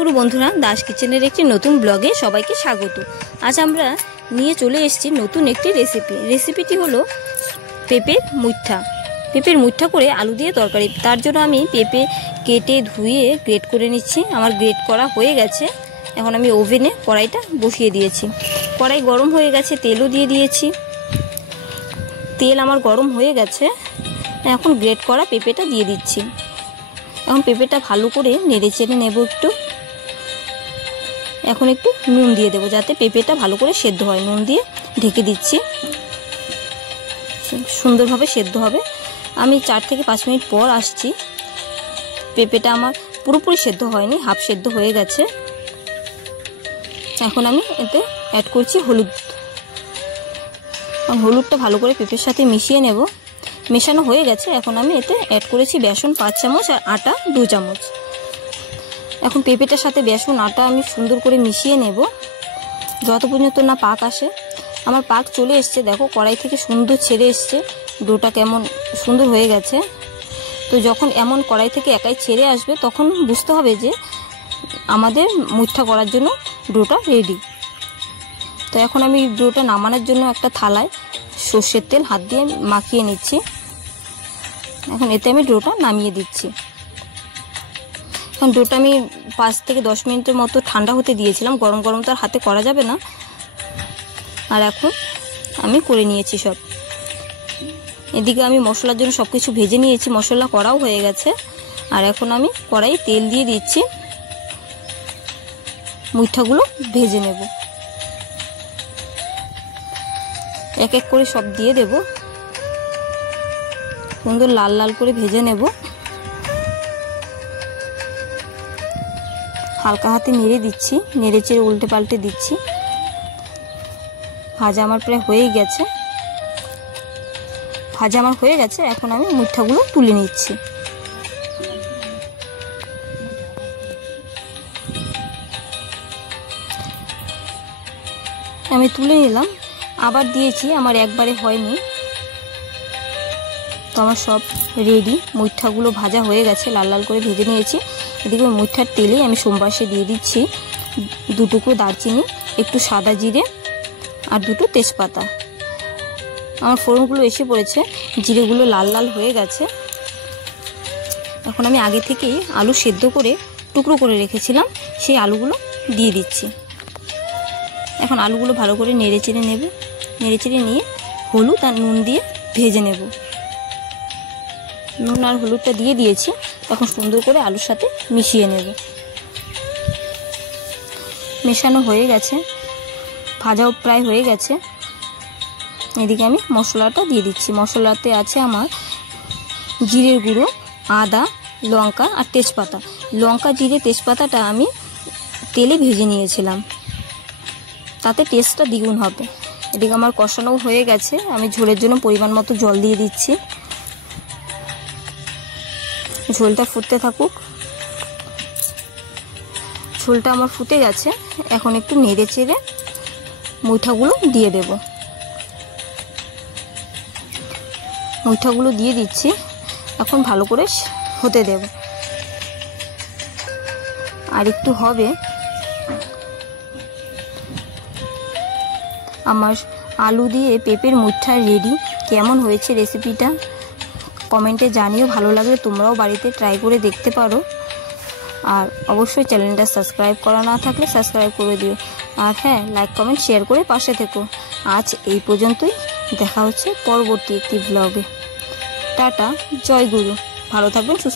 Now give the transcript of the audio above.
জয়গুরু বন্ধুরা, দাস কিচেনের একটি নতুন ব্লগে সবাইকে স্বাগত। আজ আমরা নিয়ে চলে এসেছি নতুন একটি রেসিপিটি হলো পেঁপের মুইঠা। পেঁপের মুইঠা করে আলু দিয়ে তরকারি। তার জন্য আমি পেঁপে কেটে ধুয়ে গ্রেট করে নিচ্ছি। আমার গ্রেট করা হয়ে গেছে। এখন আমি ওভেনে কড়াইটা বসিয়ে দিয়েছি। কড়াই গরম হয়ে গেছে, তেলও দিয়ে দিয়েছি। তেল আমার গরম হয়ে গেছে। এখন গ্রেট করা পেঁপেটা দিয়ে দিচ্ছি। এখন পেঁপেটা ভালো করে নেড়ে চেড়ে নেব একটু। এখন একটু নুন দিয়ে দেবো যাতে পেঁপেটা ভালো করে সেদ্ধ হয়। নুন দিয়ে ঢেকে দিচ্ছি, সুন্দরভাবে সেদ্ধ হবে। আমি 4 থেকে 5 মিনিট পর আসছি। পেঁপেটা আমার পুরোপুরি সেদ্ধ হয়নি, হাফ সেদ্ধ হয়ে গেছে। এখন আমি এতে অ্যাড করছি হলুদ। হলুদটা ভালো করে পেঁপের সাথে মিশিয়ে নেব। মেশানো হয়ে গেছে। এখন আমি এতে অ্যাড করেছি বেসন 5 চামচ আর আটা 2 চামচ। এখন পেঁপেটার সাথে বেসন আটা আমি সুন্দর করে মিশিয়ে নেব যত পর্যন্ত না পাক আসে। আমার পাক চলে এসছে, দেখো কড়াই থেকে সুন্দর ছেড়ে এসছে। ডোটা কেমন সুন্দর হয়ে গেছে। তো যখন এমন কড়াই থেকে একাই ছেড়ে আসবে তখন বুঝতে হবে যে আমাদের মুঠা করার জন্য ডোটা রেডি। তো এখন আমি ডোটা নামানোর জন্য একটা থালায় সর্ষের তেল হাত দিয়ে মাখিয়ে নিচ্ছি। এখন এতে আমি ডোটা নামিয়ে দিচ্ছি। এখন ডোটা আমি 5 থেকে 10 মিনিটের মতো ঠান্ডা হতে দিয়েছিলাম। গরম গরম তো আর হাতে করা যাবে না। আর এখন আমি করে নিয়েছি সব। এদিকে আমি মশলার জন্য সব কিছু ভেজে নিয়েছি, মশলা করাও হয়ে গেছে। আর এখন আমি কড়াই তেল দিয়ে দিচ্ছি, মুইঠাগুলো ভেজে নেব। এক এক করে সব দিয়ে দেব, সুন্দর লাল লাল করে ভেজে নেব। হালকা হাতে নেড়ে দিচ্ছি, নেড়ে চেড়ে উল্টে পাল্টে দিচ্ছি। ভাজা আমার প্রায় হয়েই গেছে। এখন আমি মুঠাগুলো তুলে নিচ্ছি। আমি তুলে নিলাম, আবার দিয়েছি, আমার একবারে হয়নি। তো আমার সব রেডি। মুঠাগুলো ভাজা হয়ে গেছে, লাল লাল করে ভেজে নিয়েছি। এদিকে মুঠার তেলেই আমি সোমবাসে দিয়ে দিচ্ছি 2 টুকরো দারচিনি, একটু সাদা জিরে আর 2টো তেজপাতা। আমার ফোড়নগুলো এসে পড়েছে, জিরেগুলো লাল লাল হয়ে গেছে। এখন আমি আগে থেকেই আলু সেদ্ধ করে টুকরো করে রেখেছিলাম, সেই আলুগুলো দিয়ে দিচ্ছি। এখন আলুগুলো ভালো করে নেড়ে চেড়ে নেবে। নেড়ে চেড়ে নিয়ে হলুদ আর নুন দিয়ে ভেজে নেব। নুন আর হলুদটা দিয়ে দিয়েছি। এখন সুন্দর করে আলুর সাথে মিশিয়ে নেব। মেশানো হয়ে গেছে, ভাজাও প্রায় হয়ে গেছে। এদিকে আমি মশলাটা দিয়ে দিচ্ছি। মশলাতে আছে আমার জিরের গুঁড়ো, আদা, লঙ্কা আর তেজপাতা। লঙ্কা, জিরে, তেজপাতাটা আমি তেলে ভেজে নিয়েছিলাম, তাতে টেস্টটা দ্বিগুণ হবে। এদিকে আমার কষানোও হয়ে গেছে। আমি ঝোলের জন্য পরিমাণ মতো জল দিয়ে দিচ্ছি। ঝোলটা ফুটতে থাকুক। ঝোলটা আমার ফুটে গেছে। এখন একটু নেড়ে চেড়ে মুঠাগুলো দিয়ে দেব। মুঠাগুলো দিয়ে দিচ্ছি। এখন ভালো করে হতে দেব। আর একটু হবে। আমার আলু দিয়ে পেঁপের মুঠা রেডি। কেমন হয়েছে রেসিপিটা কমেন্টে জানিও। ভালো লাগলে তোমরাও বাড়িতে ট্রাই করে দেখতে পারো। আর অবশ্যই চ্যানেলটা সাবস্ক্রাইব করা না থাকলে সাবস্ক্রাইব করে দিও। আর হ্যাঁ, লাইক কমেন্ট শেয়ার করে পাশে থেকো। আজ এই পর্যন্তই। দেখা হচ্ছে পরবর্তী একটি ব্লগে। টাটা, জয় গুরু। ভালো থাকবেন, সুস্থ।